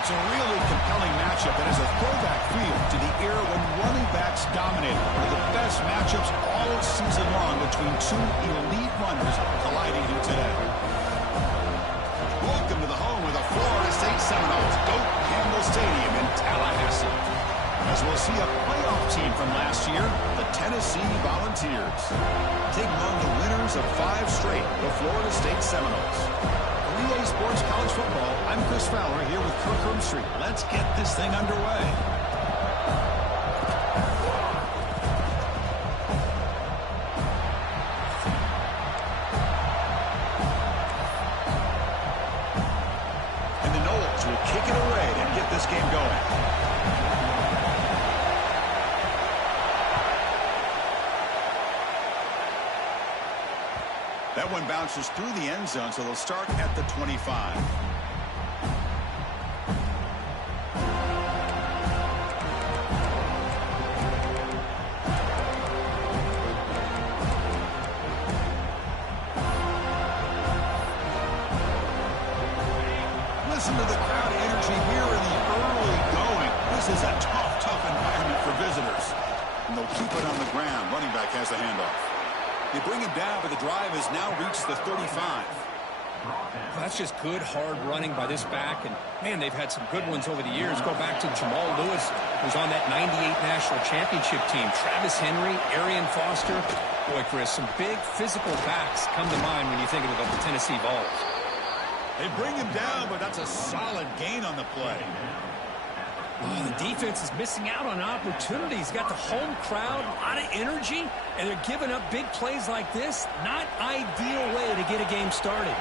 It's a really compelling matchup that has a throwback feel to the era when running backs dominated. One of the best matchups all season long between two elite runners colliding here today. Welcome to the home of the Florida State Seminoles, Goat Campbell Stadium in Tallahassee. As we'll see a playoff team from last year, the Tennessee Volunteers, taking on the winners of 5 straight, the Florida State Seminoles. Relay Sports College Football, I'm Chris Fowler here with Kirk Herbstreit. Let's get this thing underway. And the Noles will kick it away and get this game going. That one bounces through the end zone, so they'll start at the 25. Listen to the crowd energy here in the early going. This is a tough environment for visitors. And they'll keep it on the ground. Running back has the handoff. They bring him down, but the drive has now reached the 35. Well, that's just good, hard running by this back. And, man, they've had some good ones over the years. Go back to Jamal Lewis, who's on that 98 National Championship team. Travis Henry, Arian Foster. Boy, Chris, some big physical backs come to mind when you think of the Tennessee Vols. They bring him down, but that's a solid gain on the play. Oh, the defense is missing out on opportunities. Got the home crowd, a lot of energy, and they're giving up big plays like this. Not ideal way to get a game started.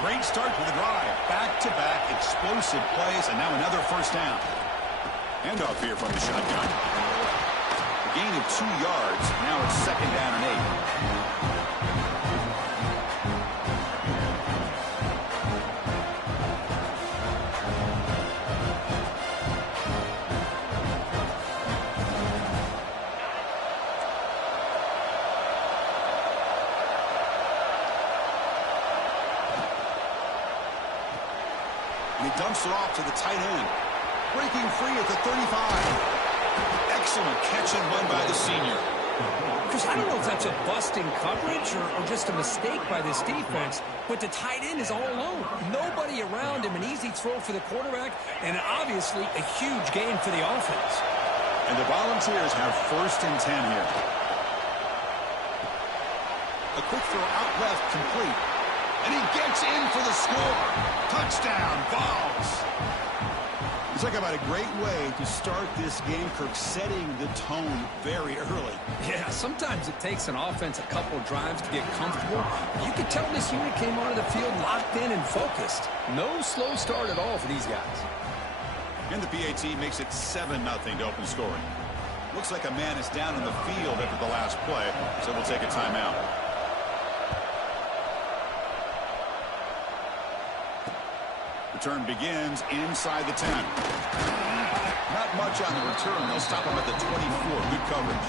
Great start to the drive. Back-to-back explosive plays, and now another first down. Handoff here from the shotgun. A gain of 2 yards. Now it's 2nd down and 8. And he dumps it off to the tight end. Breaking free at the 35. Excellent catch and run by the senior. Chris, I don't know if that's a busting coverage or just a mistake by this defense, but the tight end is all alone. Nobody around him, an easy throw for the quarterback, and obviously a huge gain for the offense. And the Volunteers have 1st and 10 here. A quick throw out left, complete. And he gets in for the score. Touchdown, Vols. You talk about a great way to start this game, Kirk, setting the tone very early. Yeah, sometimes it takes an offense a couple of drives to get comfortable. You can tell this unit came onto the field locked in and focused. No slow start at all for these guys. And the PAT makes it 7-0 to open scoring. Looks like a man is down in the field after the last play, so we'll take a timeout. Return begins inside the 10. Not much on the return. They'll stop him at the 24. Good coverage.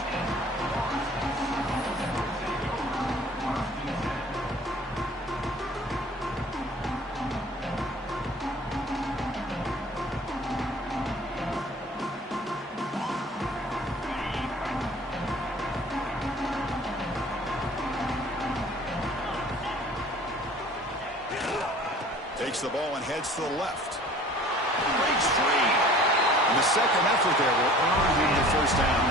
Takes the ball and heads to the left. Breaks free. And the second effort there will earn him the first down.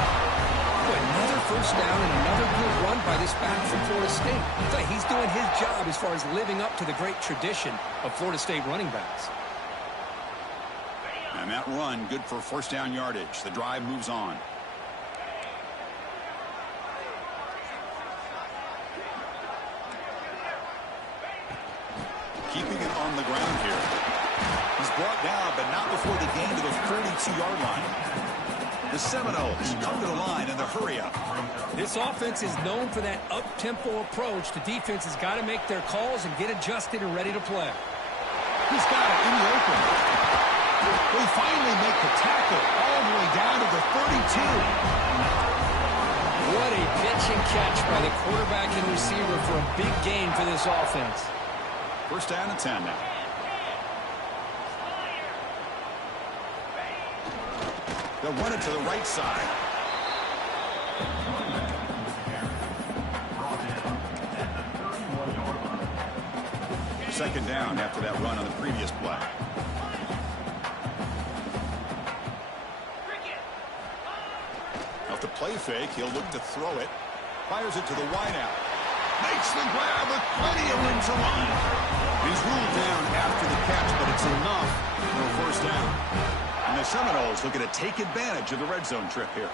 Another first down and another good run by this back from Florida State. He's doing his job as far as living up to the great tradition of Florida State running backs. And that run, good for first down yardage. The drive moves on. Keeping it on the ground here. He's brought down, but not before the gain to the 42-yard line. The Seminoles come to the line in the hurry-up. This offense is known for that up-tempo approach. The defense has got to make their calls and get adjusted and ready to play. He's got it in the open. They finally make the tackle all the way down to the 32. What a pitch and catch by the quarterback and receiver for a big gain for this offense. First down and 10 now. They'll run it to the right side. Second down after that run on the previous play. Off the play fake, he'll look to throw it. Fires it to the wideout. Makes the grab with plenty of room to run. He's ruled down after the catch, but it's enough for a first down. And the Seminoles looking to take advantage of the red zone trip here.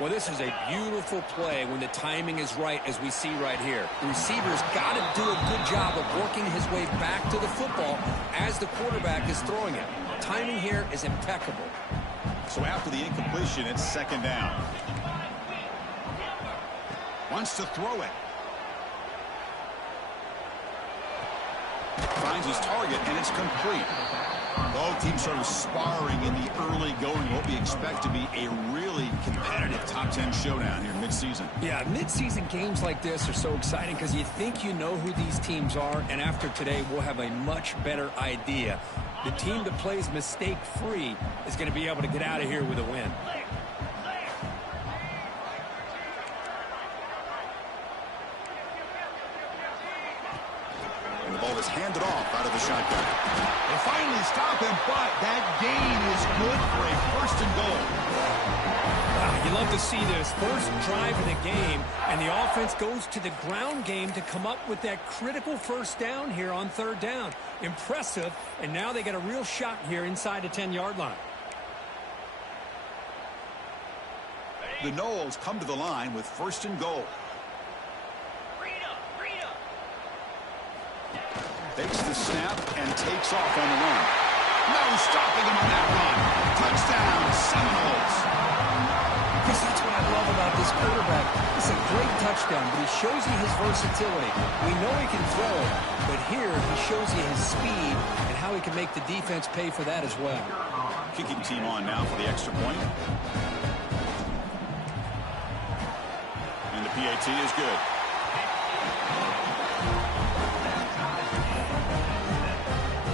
Well, this is a beautiful play when the timing is right, as we see right here. The receiver's got to do a good job of working his way back to the football as the quarterback is throwing it. Timing here is impeccable. So after the incompletion, it's second down. Wants to throw it. Finds his target, and it's complete. Both teams sort of sparring in the early going. What we expect to be a really competitive top 10 showdown here mid-season. Yeah, mid-season games like this are so exciting because you think you know who these teams are, and after today, we'll have a much better idea. The team that plays mistake-free is going to be able to get out of here with a win. And the ball is handed off out of the shotgun. They finally stop him, but that gain is good for a first and goal. Wow, you love to see this. First drive of the game, and the offense goes to the ground game to come up with that critical first down here on third down. Impressive, and now they get a real shot here inside the 10-yard line. The Noles come to the line with first and goal. Takes the snap and takes off on the run. No stopping him on that run. Touchdown, Seminoles. Chris, that's what I love about this quarterback. It's a great touchdown, but he shows you his versatility. We know he can throw it, but here he shows you his speed and how he can make the defense pay for that as well. Kicking team on now for the extra point. And the PAT is good.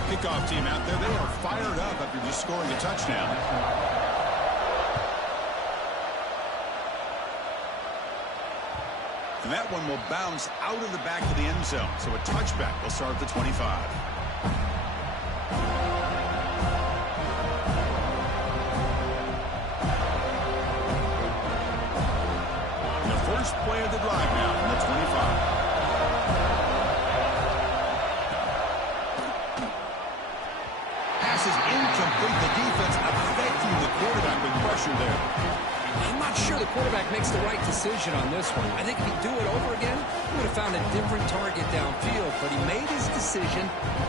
Kickoff team out there, they are fired up after just scoring a touchdown. And that one will bounce out of the back of the end zone. So a touchback will start at the 25. And the first play of the drive now from the 25. Is incomplete. The defense affecting the quarterback with pressure there. I'm not sure the quarterback makes the right decision on this one. I think if he'd do it over again, he would have found a different target downfield, but he made his decision.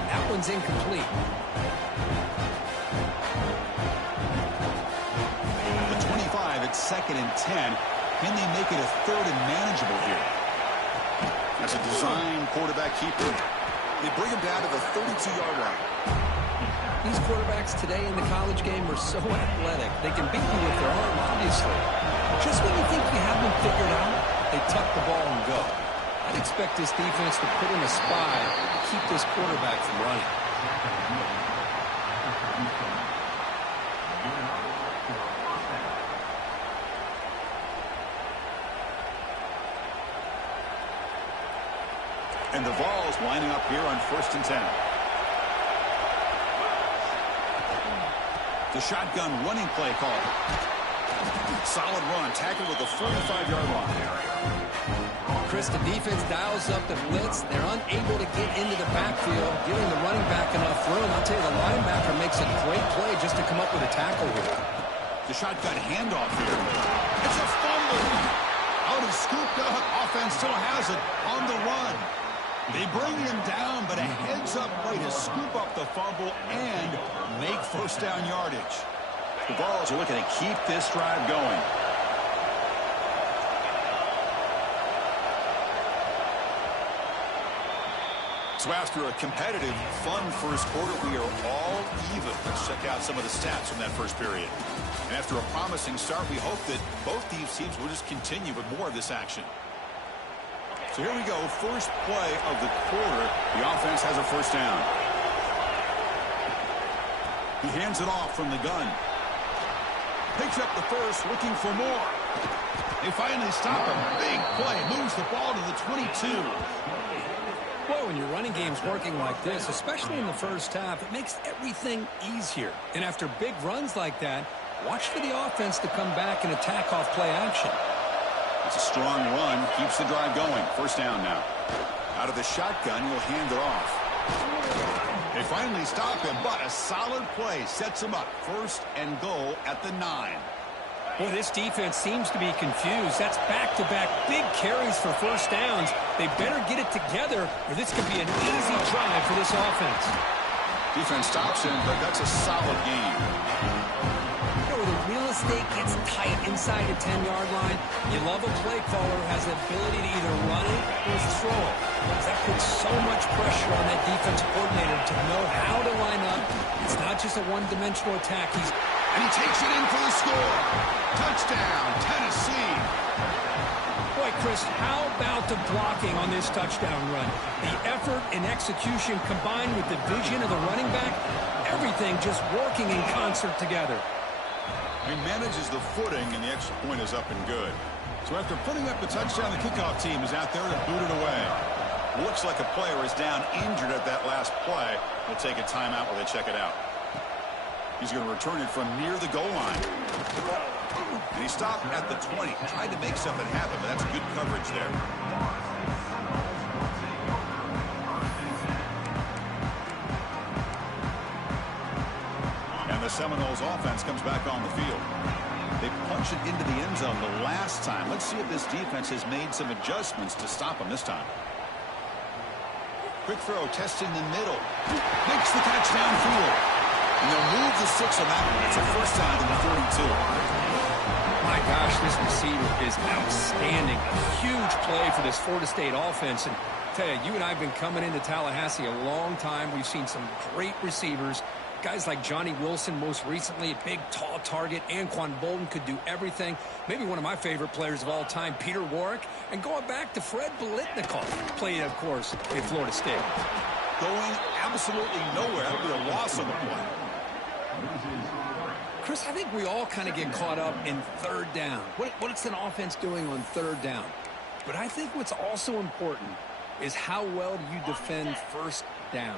That one's incomplete. The 25 at 2nd and 10. Can they make it a third and manageable here? That's a design quarterback keeper. They bring him down to the 32-yard line. These quarterbacks today in the college game are so athletic. They can beat you with their arm, obviously. Just when you think you have them figured out, they tuck the ball and go. I'd expect this defense to put in a spy to keep this quarterback from running. And the Vols lining up here on 1st and 10. The shotgun running play call. Solid run, tackled with the 45-yard line. Chris, the defense dials up the blitz. They're unable to get into the backfield, giving the running back enough room. I'll tell you, the linebacker makes a great play just to come up with a tackle here. The shotgun handoff here. It's a fumble. Out of scooped up. Offense still has it on the run. They bring him down, but a heads-up play to scoop up the fumble and make first down yardage. The Vols are looking to keep this drive going. So after a competitive, fun first quarter, we are all even. Let's check out some of the stats from that first period. And after a promising start, we hope that both these teams will just continue with more of this action. So here we go, first play of the quarter. The offense has a first down. He hands it off from the gun. Picks up the first, looking for more. They finally stop him. Big play. Moves the ball to the 22. Well, when your running game's working like this, especially in the first half, it makes everything easier. And after big runs like that, watch for the offense to come back and attack off play action. It's a strong run. Keeps the drive going. First down now. Out of the shotgun, he'll hand it off. They finally stop him, but a solid play sets him up. First and goal at the 9. Boy, this defense seems to be confused. That's back-to-back big carries for first downs. They better get it together, or this could be an easy drive for this offense. Defense stops him, but that's a solid game. You know, where the real estate gets tight inside the 10-yard line, you love a play caller who has the ability to either run it or throw it. That puts so much pressure on that defensive coordinator to know how to line up. It's not just a one-dimensional attack. And he takes it in for the score. Touchdown, Tennessee. Boy, Chris, how about the blocking on this touchdown run? The effort and execution combined with the vision of the running back, everything just working in concert together. He manages the footing, and the extra point is up and good. So after putting up the touchdown, the kickoff team is out there to boot it away. Looks like a player is down injured at that last play. They'll take a timeout while they check it out. He's going to return it from near the goal line. And he stopped at the 20. Tried to make something happen, but that's good coverage there. And the Seminoles offense comes back on the field. They punched it into the end zone the last time. Let's see if this defense has made some adjustments to stop them this time. Quick throw, testing the middle. Makes the catch downfield. And they'll move the 6 on that one. It's a first down to the 42. My gosh, this receiver is outstanding. A huge play for this Florida State offense. And I tell you, you and I have been coming into Tallahassee a long time. We've seen some great receivers. Guys like Johnny Wilson, most recently, a big, tall target. Anquan Bolden could do everything. Maybe one of my favorite players of all time, Peter Warrick. And going back to Fred Biletnikoff, played, of course, in Florida State. Going absolutely nowhere. That'll be a loss on the play. Chris, I think we all kind of get caught up in third down. What's an offense doing on third down? But I think what's also important is how well do you defend first down.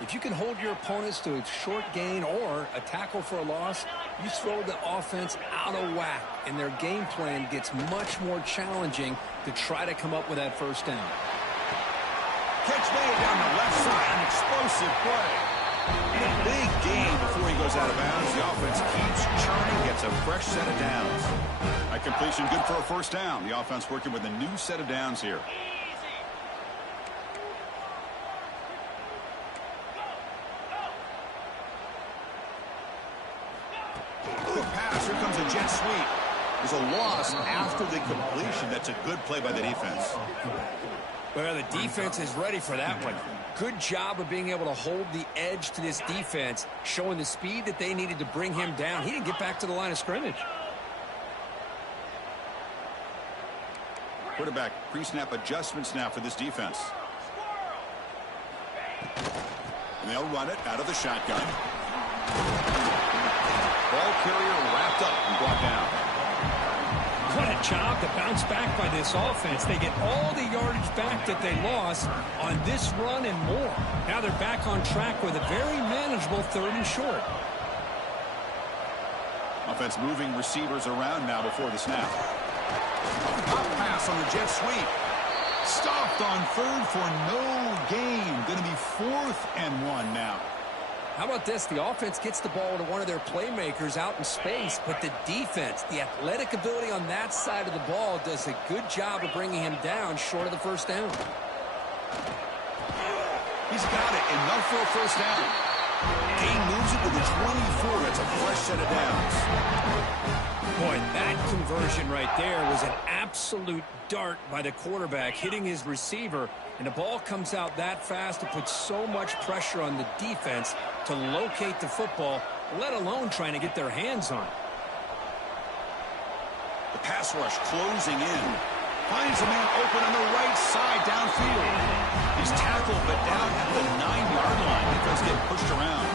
If you can hold your opponents to a short gain or a tackle for a loss, you throw the offense out of whack, and their game plan gets much more challenging to try to come up with that first down. Catch made down the left side, an explosive play. And a big gain before he goes out of bounds. The offense keeps churning, gets a fresh set of downs. That completion good for a first down. The offense working with a new set of downs here. Quick pass. Here comes a jet sweep. There's a loss after the completion. That's a good play by the defense. Well, the defense is ready for that one. Good job of being able to hold the edge to this defense, showing the speed that they needed to bring him down. He didn't get back to the line of scrimmage. Quarterback pre-snap adjustments now for this defense. And they'll run it out of the shotgun. Ball carrier wrapped up and brought down. What a job to bounce back by this offense. They get all the yardage back that they lost on this run and more. Now they're back on track with a very manageable third and short. Offense moving receivers around now before the snap. Top pass on the jet sweep. Stopped on third for no gain. Going to be 4th and 1 now. How about this? The offense gets the ball to one of their playmakers out in space, but the defense, the athletic ability on that side of the ball does a good job of bringing him down short of the first down. He's got it. Enough for a first down. He moves it to the 24. That's a fresh set of downs. Boy, that conversion right there was an absolute dart by the quarterback, hitting his receiver, and the ball comes out that fast. It puts so much pressure on the defense to locate the football, let alone trying to get their hands on it. The pass rush closing in. Finds a man open on the right side downfield. He's tackled, but down at the 9-yard line. Defense getting pushed around.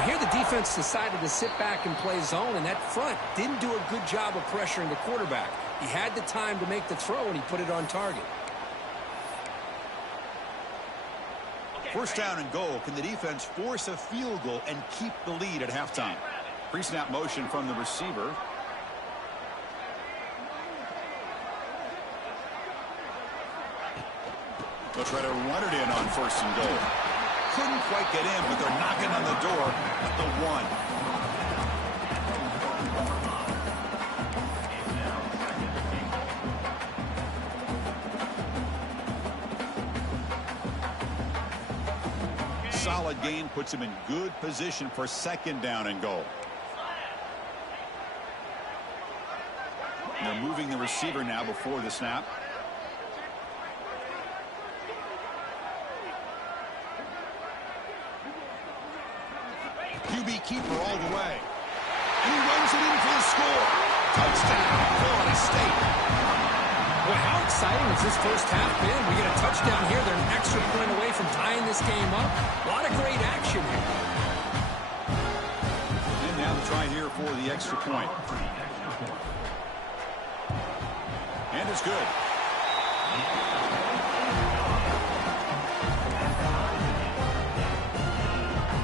Well, here the defense decided to sit back and play zone, and that front didn't do a good job of pressuring the quarterback. He had the time to make the throw, and he put it on target. First down and goal. Can the defense force a field goal and keep the lead at halftime? Pre-snap motion from the receiver. They'll try to run it in on first and goal. Couldn't quite get in, but they're knocking on the door at the 1. Solid gain puts him in good position for second down and goal. They're moving the receiver now before the snap. QB keeper all the way. And he runs it in for the score. Touchdown, Florida State. Boy, how exciting has this first half been? We get a touchdown here. They're an extra point away from tying this game up. A lot of great action here. And now the try here for the extra point. And it's good.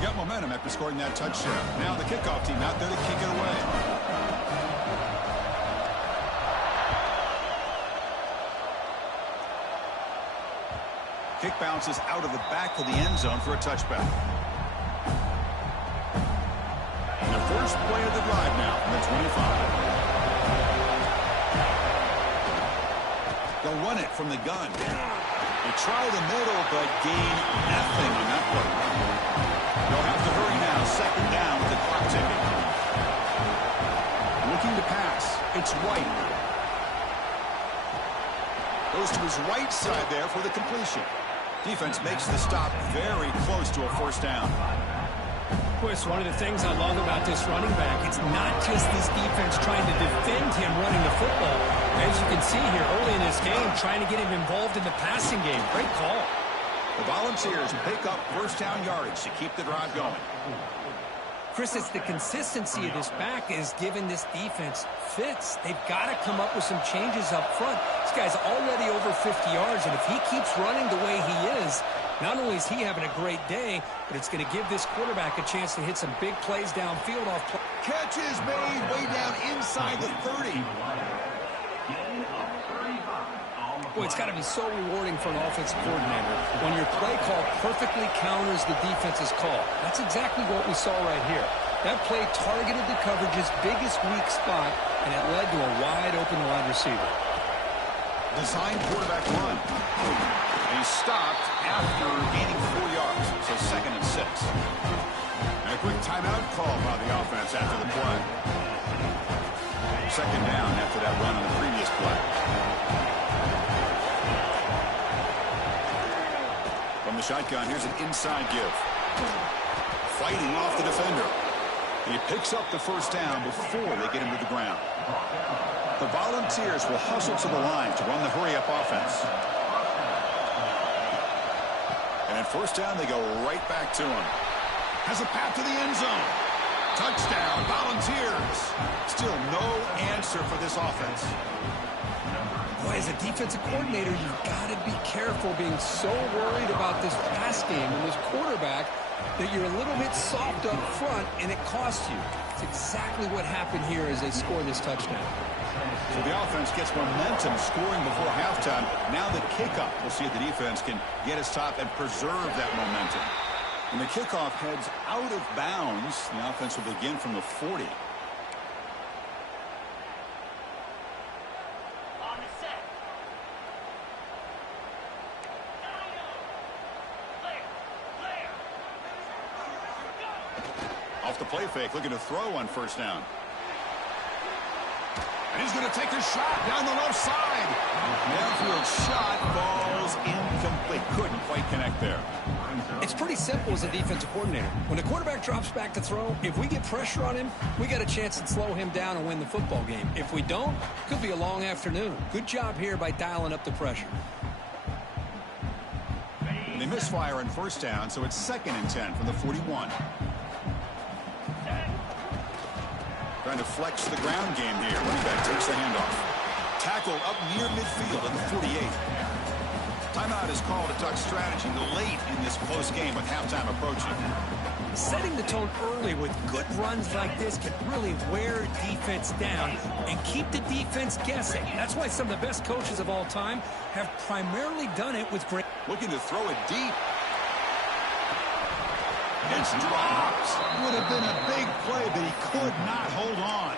Got momentum after scoring that touchdown. Now the kickoff team out there to kick it away. Kick bounces out of the back of the end zone for a touchback. And the first play of the drive now from the 25. They'll run it from the gun. They try the middle, but gain nothing on that play. They'll have to hurry now. Second down with the clock ticking. Looking to pass. It's White. Goes to his right side there for the completion. Defense makes the stop very close to a first down. Of course, one of the things I love about this running back, it's not just this defense trying to defend him running the football. As you can see here early in this game, trying to get him involved in the passing game. Great call. The Volunteers pick up first down yardage to keep the drive going. Chris, it's the consistency of this back is giving this defense fits. They've got to come up with some changes up front. This guy's already over 50 yards, and if he keeps running the way he is, not only is he having a great day, but it's going to give this quarterback a chance to hit some big plays downfield off play. Catch is made way down inside the 30. Boy, it's got to be so rewarding for an offensive coordinator when your play call perfectly counters the defense's call. That's exactly what we saw right here. That play targeted the coverage's biggest weak spot, and it led to a wide-open wide receiver. Design quarterback run. And he's stopped after gaining 4 yards, so second and 6. And a quick timeout call by the offense after the play. Second down after that run on the previous play. From the shotgun, here's an inside give. Fighting off the defender. He picks up the first down before they get him to the ground. The Volunteers will hustle to the line to run the hurry-up offense. And at first down, they go right back to him. Has a path to the end zone. Touchdown, Volunteers. Still no answer for this offense. Boy, as a defensive coordinator, you've got to be careful being so worried about this pass game and this quarterback that you're a little bit soft up front, and it costs you. It's exactly what happened here as they score this touchdown. So the offense gets momentum scoring before halftime. Now the kickoff. We'll see if the defense can get his top and preserve that momentum. When the kickoff heads out of bounds, the offense will begin from the 40. Off the play fake, looking to throw on first down. And he's going to take a shot down the left side. Downfield shot falls incomplete. Couldn't quite connect there. It's pretty simple as a defensive coordinator. When the quarterback drops back to throw, if we get pressure on him, we got a chance to slow him down and win the football game. If we don't, it could be a long afternoon. Good job here by dialing up the pressure. And they misfire on first down, so it's second and 10 from the 41. Trying to flex the ground game here. Running back takes the handoff. Tackle up near midfield at the 48. Timeout is called to talk strategy late in this close game with halftime approaching. Setting the tone early with good runs like this can really wear defense down and keep the defense guessing. That's why some of the best coaches of all time have primarily done it with great... Looking to throw it deep. It's dropped. Would have been a big play, but he could not hold on.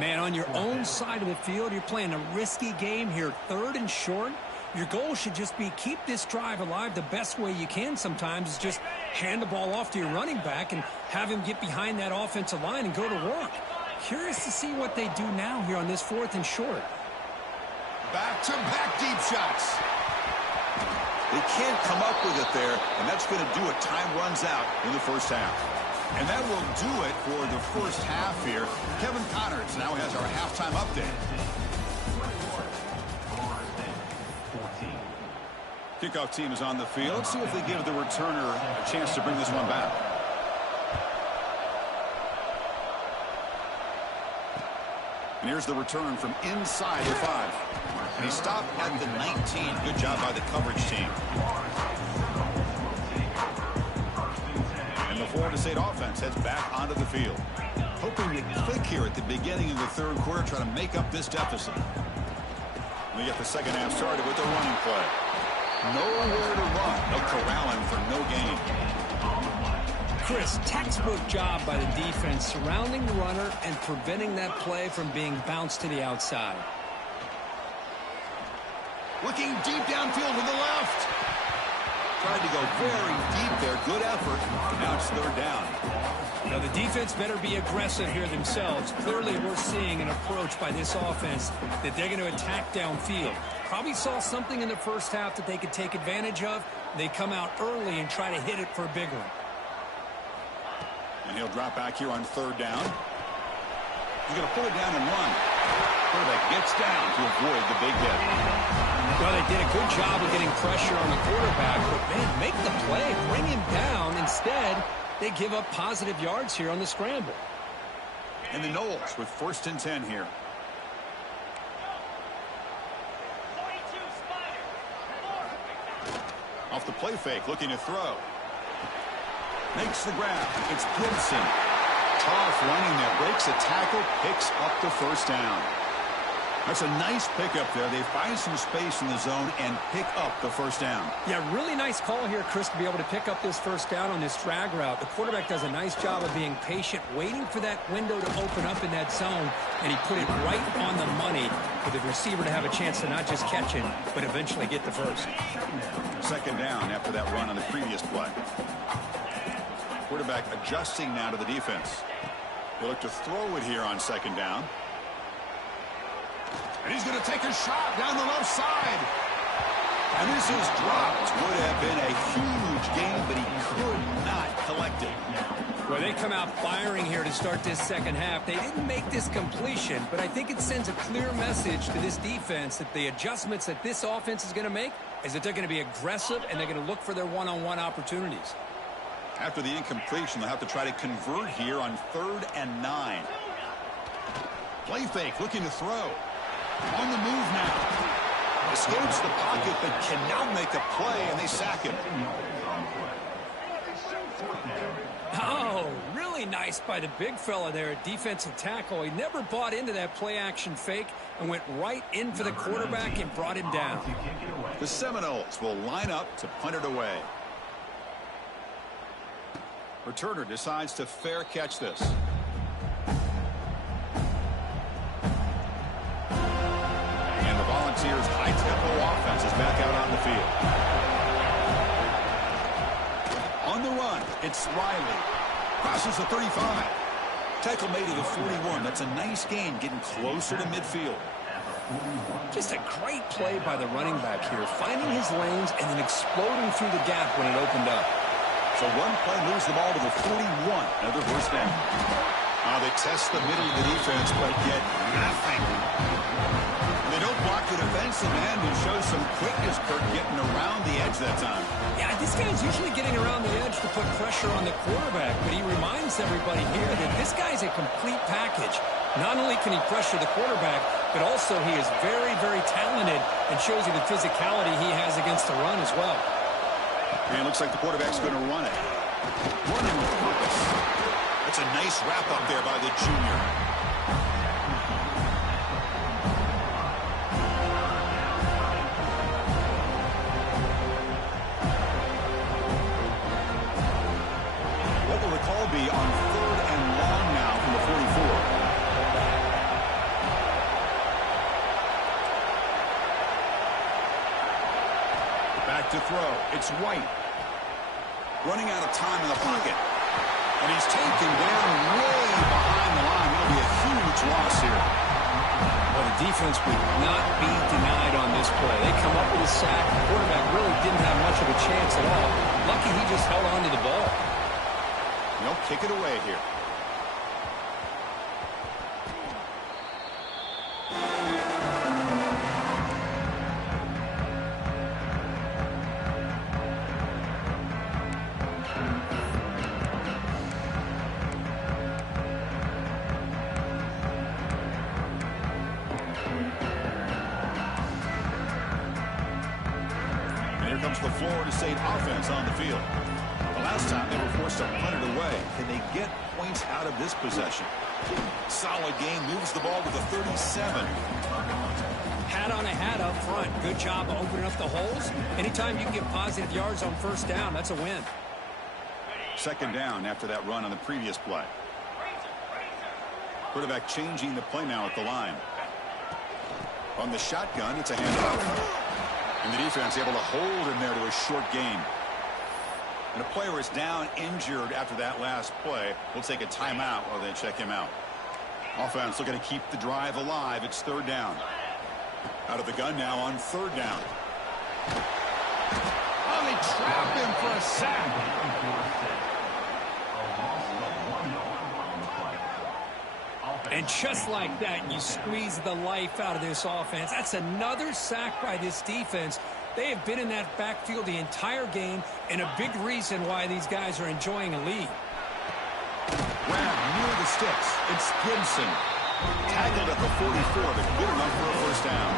Man, on your own side of the field, you're playing a risky game here, 3rd and short. Your goal should just be keep this drive alive. The best way you can sometimes is just hand the ball off to your running back and have him get behind that offensive line and go to work. Curious to see what they do now here on this 4th and short. Back-to-back deep shots. They can't come up with it there, and that's going to do it. Time runs out in the first half. And that will do it for the first half here. Kevin Connors now has our halftime update. Kickoff team is on the field. Let's see if they give the returner a chance to bring this one back. And here's the return from inside the 5. And he stopped at the 19. Good job by the coverage team. And the Florida State offense heads back onto the field. Hoping to click here at the beginning of the 3rd quarter, try to make up this deficit. We get the second half started with a running play. Nowhere to run. No corralling for no gain. Chris, textbook job by the defense surrounding the runner and preventing that play from being bounced to the outside. Looking deep downfield to the left. Tried to go very deep there. Good effort. Now it's 3rd down. Now the defense better be aggressive here themselves. Clearly we're seeing an approach by this offense that they're going to attack downfield. Probably saw something in the first half that they could take advantage of. They come out early and try to hit it for a big one. And he'll drop back here on 3rd down. He's going to pull it down and run. Quarterback gets down to avoid the big hit. Well, they did a good job of getting pressure on the quarterback, but man, make the play, bring him down. Instead, they give up positive yards here on the scramble. And the Knowles with 1st and 10 here. Off the play fake, looking to throw. Makes the grab. It's Gibson. Tough running there. Breaks a tackle, picks up the 1st down. That's a nice pickup there. They find some space in the zone and pick up the 1st down. Yeah, really nice call here, Chris, to be able to pick up this 1st down on this drag route. The quarterback does a nice job of being patient, waiting for that window to open up in that zone, and he put it right on the money for the receiver to have a chance to not just catch it, but eventually get the 1st. 2nd down after that run on the previous play. Quarterback adjusting now to the defense. He'll look to throw it here on 2nd down. And he's going to take a shot down the left side. And this is dropped. Would have been a huge gain, but he could not collect it. Well, they come out firing here to start this 2nd half. They didn't make this completion, but I think it sends a clear message to this defense that the adjustments that this offense is going to make is that they're going to be aggressive and they're going to look for their one-on-one opportunities. After the incompletion, they'll have to try to convert here on 3rd and 9. Play fake, looking to throw. On the move now. Escapes the pocket, but cannot make a play, and they sack him. Oh, really nice by the big fella there at defensive tackle. He never bought into that play-action fake and went right in for the quarterback and brought him down. The Seminoles will line up to punt it away. Returner decides to fair catch this. Volunteers' high-tempo offense is back out on the field. On the run, it's Riley. Crosses the 35. Tackle made to the 41. That's a nice gain, getting closer to midfield. Just a great play by the running back here, finding his lanes and then exploding through the gap when it opened up. So one play moves the ball to the 41. Another 1st down. They test the middle of the defense, but get nothing. They don't block the defensive end who shows some quickness, Kirk, getting around the edge that time. Yeah, this guy's usually getting around the edge to put pressure on the quarterback, but he reminds everybody here that this guy's a complete package. Not only can he pressure the quarterback, but also he is very, very talented and shows you the physicality he has against the run as well. And it looks like the quarterback's going to run it. Running with purpose. That's a nice wrap-up there by the junior. What will the call be on 3rd and long now from the 44? Back to throw. It's White. Running out of time in the pocket. And he's taken down way behind the line. It'll be a huge loss here. Well, the defense would not be denied on this play. They come up with a sack. The quarterback really didn't have much of a chance at all. Lucky he just held on to the ball. They'll kick it away here. Comes the Florida State offense on the field. The last time they were forced to punt it away. Can they get points out of this possession? Solid game, moves the ball to the 37. Hat on a hat up front. Good job opening up the holes. Anytime you can get positive yards on first down, that's a win. Second down after that run on the previous play. Quarterback changing the play now at the line. On the shotgun, it's a handoff. And the defense able to hold him there to a short gain. And a player is down injured after that last play. We'll take a timeout while they check him out. Offense looking to keep the drive alive. It's 3rd down. Out of the gun now on 3rd down. Oh, they trap him for a sack. And just like that, you squeeze the life out of this offense. That's another sack by this defense. They have been in that backfield the entire game, and a big reason why these guys are enjoying a lead. Grab near the sticks. It's Gibson. Tackled at the 44, but good enough for a first down.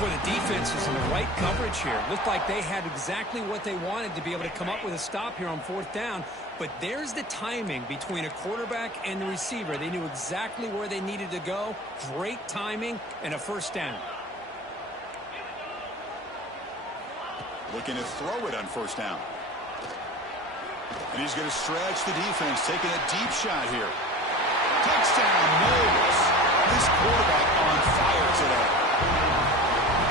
For the defense is in the right coverage here. Looked like they had exactly what they wanted to be able to come up with a stop here on 4th down. But there's the timing between a quarterback and the receiver. They knew exactly where they needed to go. Great timing and a first down. Looking to throw it on first down. And he's going to stretch the defense, taking a deep shot here. Touchdown, Knowles. This quarterback on fire today.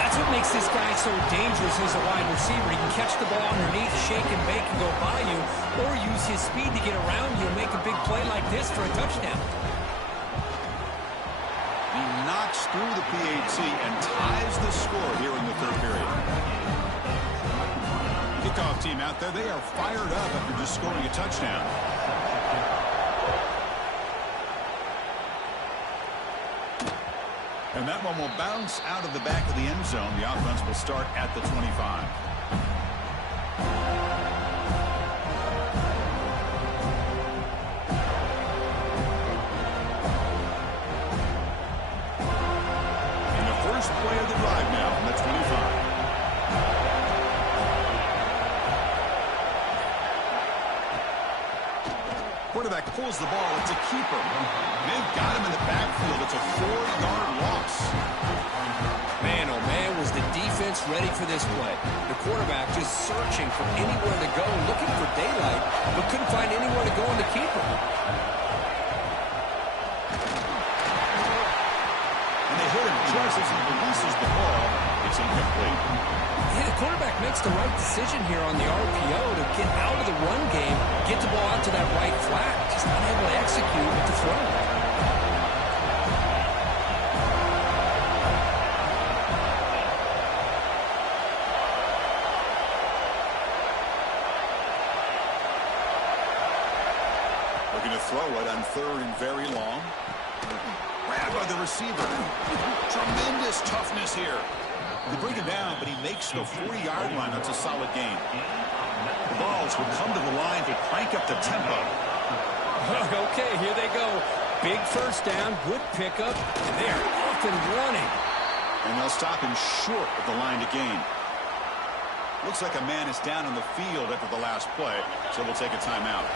That's what makes this guy so dangerous as a wide receiver. He can catch the ball underneath, shake and bake and go by you, or use his speed to get around you and make a big play like this for a touchdown. He knocks through the PAT and ties the score here in the 3rd period. Kickoff team out there, they are fired up after just scoring a touchdown. And that one will bounce out of the back of the end zone. The offense will start at the 25. And the first play of the drive now from the 25. Quarterback pulls the ball. It's a keeper. They've got him in the backfield. It's a 4-yard loss. Man, oh man, was the defense ready for this play. The quarterback just searching for anywhere to go, looking for daylight, but couldn't find anywhere to go in the keeper. And they hit him just as he releases the ball. It's incomplete. Yeah, the quarterback makes the right decision here on the RPO to get out of the run game, get the ball out to that right flat. Just not able to execute with the throw. Looking to throw it on 3rd and very long. Grabbed by the receiver. Tremendous toughness here. They bring him down, but he makes the 40-yard line. That's a solid gain. The Vols will come to the line to crank up the tempo. Okay, here they go. Big first down, good pickup, and they are off and running. And they'll stop him short of the line to gain. Looks like a man is down on the field after the last play, so we'll take a timeout.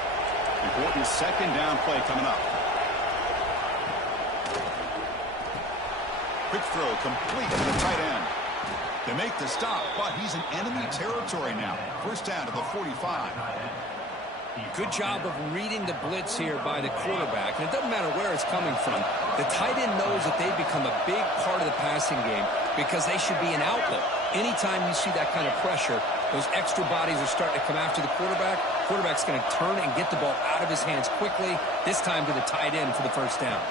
Important second down play coming up. Quick throw complete to the tight end. They make the stop, but he's in enemy territory now. First down to the 45. Good job of reading the blitz here by the quarterback. And it doesn't matter where it's coming from. The tight end knows that they've become a big part of the passing game because they should be an outlet. Anytime you see that kind of pressure, those extra bodies are starting to come after the quarterback. Quarterback's going to turn and get the ball out of his hands quickly, this time to the tight end for the first down.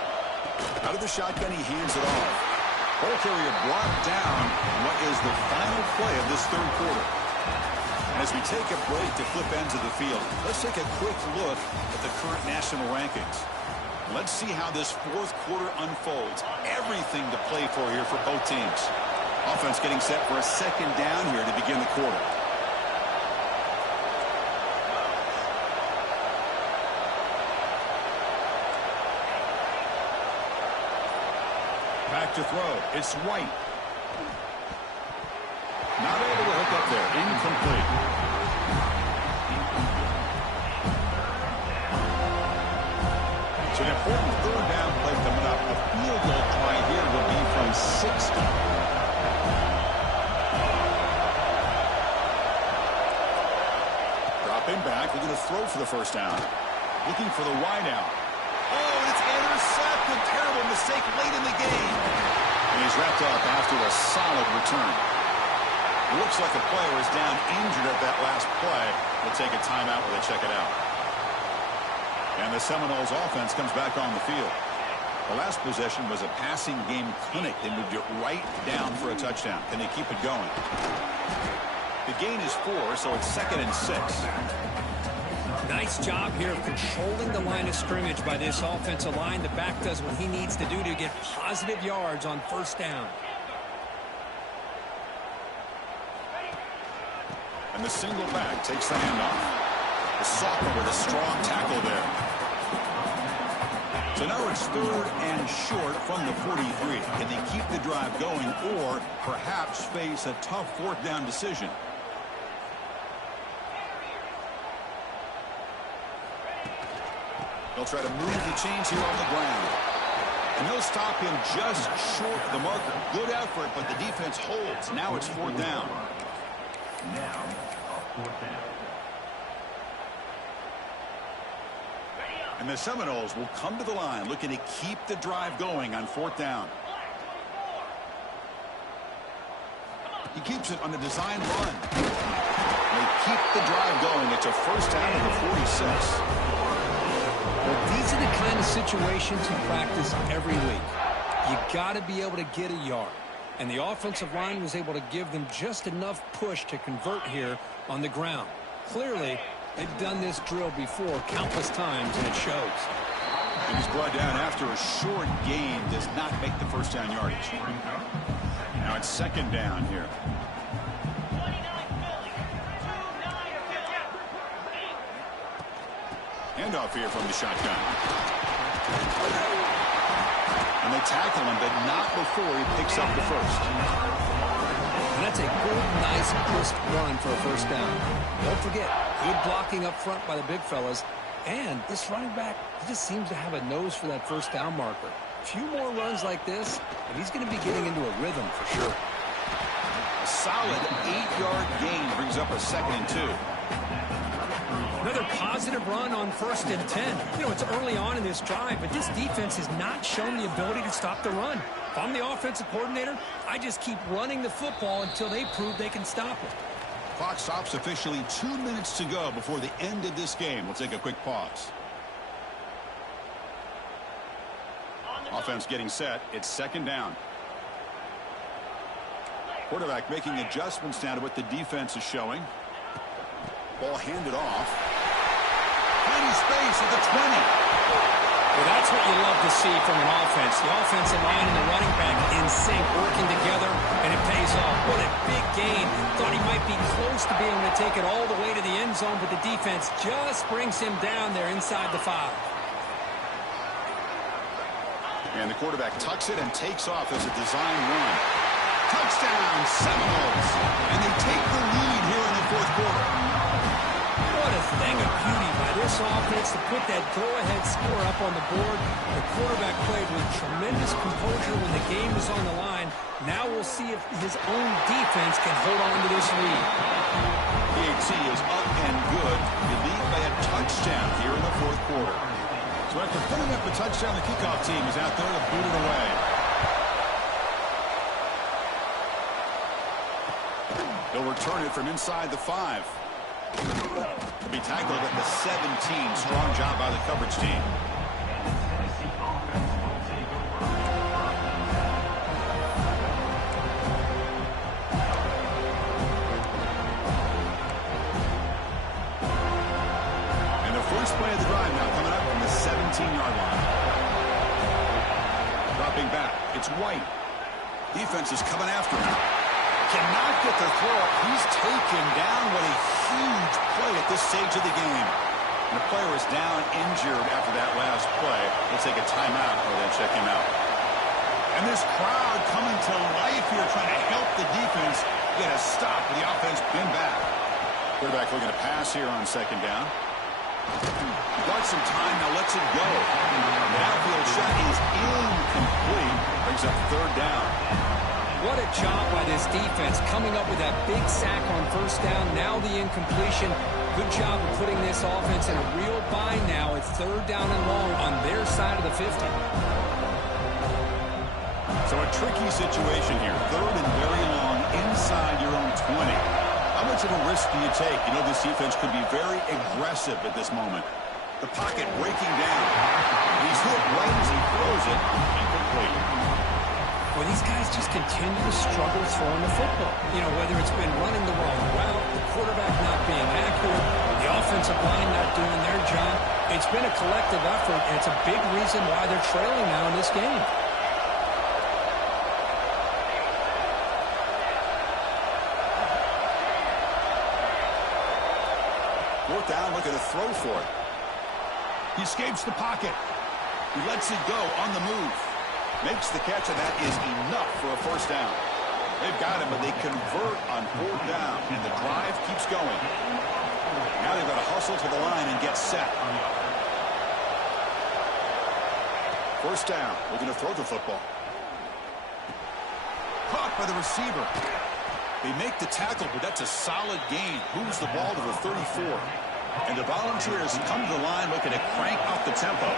Out of the shotgun, he hands it off. Ball carrier brought down what is the final play of this third quarter. As we take a break to flip ends of the field, let's take a quick look at the current national rankings. Let's see how this fourth quarter unfolds. Everything to play for here for both teams. Offense getting set for a second down here to begin the quarter. Back to throw. It's White. Not able to hook up there. Incomplete. It's an important third down play coming up. A field goal try here will be from 60. Dropping back. We're going to throw for the first down. Looking for the wideout. Oh, and it's intercepted. Terrible mistake late in the game. And he's wrapped up after a solid return. Looks like a player is down injured at that last play. We'll take a timeout while they check it out. And the Seminoles offense comes back on the field. The last possession was a passing game clinic. They moved it right down for a touchdown. Can they keep it going? The gain is 4, so it's 2nd and 6. Nice job here of controlling the line of scrimmage by this offensive line. The back does what he needs to do to get positive yards on first down. And the single back takes the handoff. The sophomore with a strong tackle there. So now it's 3rd and short from the 43. Can they keep the drive going or perhaps face a tough 4th down decision? They'll try to move the chains here on the ground. And they'll stop him just short of the marker. Good effort, but the defense holds. Now it's 4th down. Now, 4th down. And the Seminoles will come to the line looking to keep the drive going on 4th down. He keeps it on the design run. They keep the drive going. It's a first down at the 46. Well, these are the kind of situations you practice every week. You got to be able to get a yard. And the offensive line was able to give them just enough push to convert here on the ground. Clearly, they've done this drill before countless times, and it shows. And he's brought down after a short gain. Does not make the first down yardage. Now it's 2nd down here. Handoff here from the shotgun. And they tackle him, but not before he picks up the first. And that's a good, nice, crisp run for a first down. Don't forget, good blocking up front by the big fellas. And this running back, he just seems to have a nose for that first down marker. A few more runs like this, and he's going to be getting into a rhythm for sure. A solid 8-yard gain brings up a 2nd and 2. Another positive run on 1st and 10. You know, it's early on in this drive, but this defense has not shown the ability to stop the run. If I'm the offensive coordinator, I just keep running the football until they prove they can stop it. Clock stops officially 2 minutes to go before the end of this game. We'll take a quick pause. Offense getting set. It's 2nd down. Quarterback making adjustments now to what the defense is showing. Ball handed off. Tiny space at the 20. Well, that's what you love to see from an offense. The offensive line and the running back in sync, working together, and it pays off. What a big gain. Thought he might be close to being able to take it all the way to the end zone, but the defense just brings him down there inside the 5. And the quarterback tucks it and takes off as a design run. Touchdown, Seminoles. And they take the lead here in the 4th quarter. What a thing of beauty by this offense to put that go-ahead score up on the board. The quarterback played with tremendous composure when the game was on the line. Now we'll see if his own defense can hold on to this lead. PHC is up and good. You lead by a touchdown here in the 4th quarter. So after putting up a touchdown, the kickoff team is out there to boot it away. They'll return it from inside the 5. To be tackled at the 17. Strong job by the coverage team. And the first play of the drive now coming up from the 17-yard line. Dropping back. It's White. Defense is coming after him. Cannot get the throw. He's taken down. What a huge play at this stage of the game. And the player is down injured after that last play. They'll take a timeout or they'll check him out. And this crowd coming to life here trying to help the defense get a stop with the offense pinned back. Quarterback looking to pass here on 2nd down. Got some time, now lets it go. The outfield shot is incomplete. Brings up 3rd down. What a job by this defense coming up with that big sack on 1st down. Now the incompletion. Good job of putting this offense in a real bind now. It's 3rd down and long on their side of the 50. So a tricky situation here. 3rd and very long inside your own 20. How much of a risk do you take? You know this defense could be very aggressive at this moment. The pocket breaking down. He's hit right as he throws it. Incomplete. Well, these guys just continue to struggle throwing the football. You know, whether it's been running the wrong route, the quarterback not being accurate, the offensive line not doing their job. It's been a collective effort, and it's a big reason why they're trailing now in this game. Fourth down, looking to throw for it. He escapes the pocket. He lets it go on the move. Makes the catch, and that is enough for a 1st down. They've got him, but they convert on 4th down, and the drive keeps going. Now they've got to hustle to the line and get set. 1st down, looking to throw the football. Caught by the receiver. They make the tackle, but that's a solid gain. Moves the ball to the 34. And the Volunteers come to the line looking to crank up the tempo.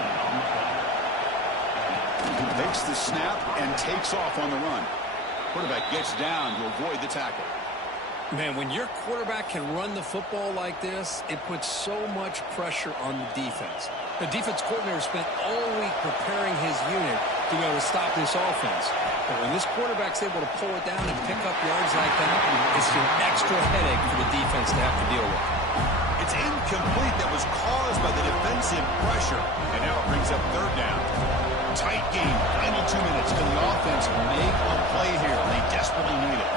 Makes the snap and takes off on the run. Quarterback gets down to avoid the tackle. Man, when your quarterback can run the football like this, it puts so much pressure on the defense. The defense coordinator spent all week preparing his unit to be able to stop this offense. But when this quarterback's able to pull it down and pick up yards like that, it's an extra headache for the defense to have to deal with. It's incomplete. That was caused by the defensive pressure. And now it brings up 3rd down. Tight game. Final 2 minutes. Can the offense make a play here? They desperately need it.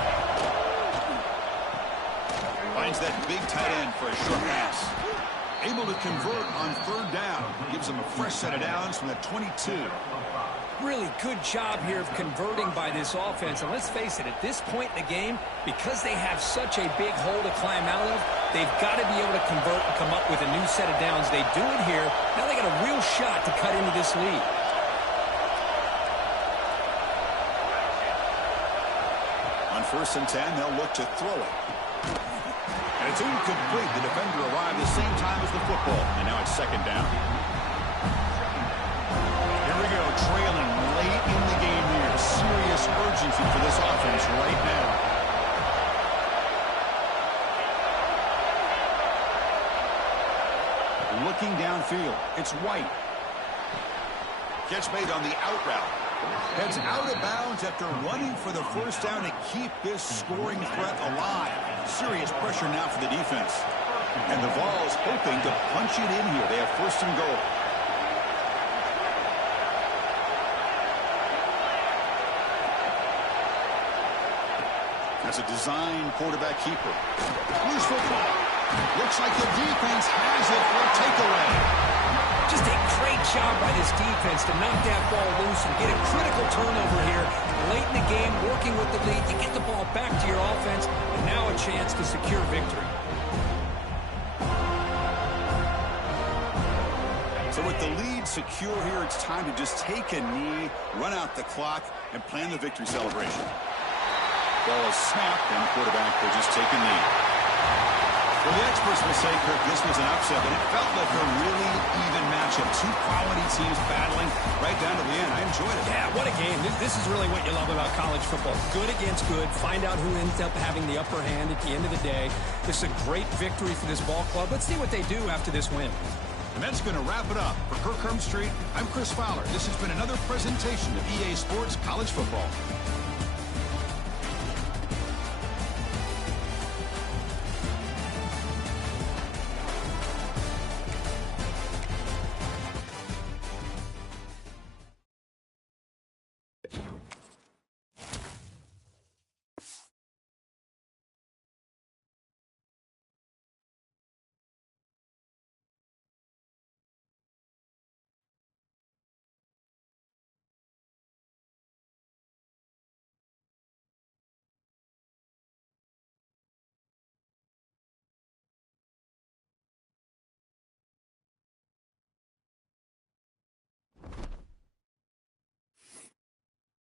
Finds that big tight end for a short pass. Able to convert on 3rd down. Gives them a fresh set of downs from the 22. Really good job here of converting by this offense. And let's face it, at this point in the game, because they have such a big hole to climb out of, they've got to be able to convert and come up with a new set of downs. They do it here. Now they got a real shot to cut into this lead. On 1st and 10, they'll look to throw it. And it's incomplete. The defender arrived the same time as the football. And now it's 2nd down. Here we go, trailing late in the game here. Serious urgency for this offense right now. Looking downfield, it's White. Catch made on the out route. Heads out of bounds after running for the 1st down to keep this scoring threat alive. Serious pressure now for the defense. And the Vols hoping to punch it in here. They have 1st and goal. As a design quarterback keeper. Loose football. Looks like the defense has it for a takeaway. Just a great job by this defense to knock that ball loose and get a critical turnover here. Late in the game, working with the lead to get the ball back to your offense, and now a chance to secure victory. So with the lead secure here, it's time to just take a knee, run out the clock, and plan the victory celebration. Ball is snapped, and quarterback will just take a knee. Well, the experts will say, Kirk, this was an upset, but it felt like a really even matchup. Two quality teams battling right down to the end. I enjoyed it. Yeah, what a game. This is really what you love about college football. Good against good. Find out who ends up having the upper hand at the end of the day. This is a great victory for this ball club. Let's see what they do after this win. And that's going to wrap it up. For Kirk Street, I'm Chris Fowler. This has been another presentation of EA Sports College Football.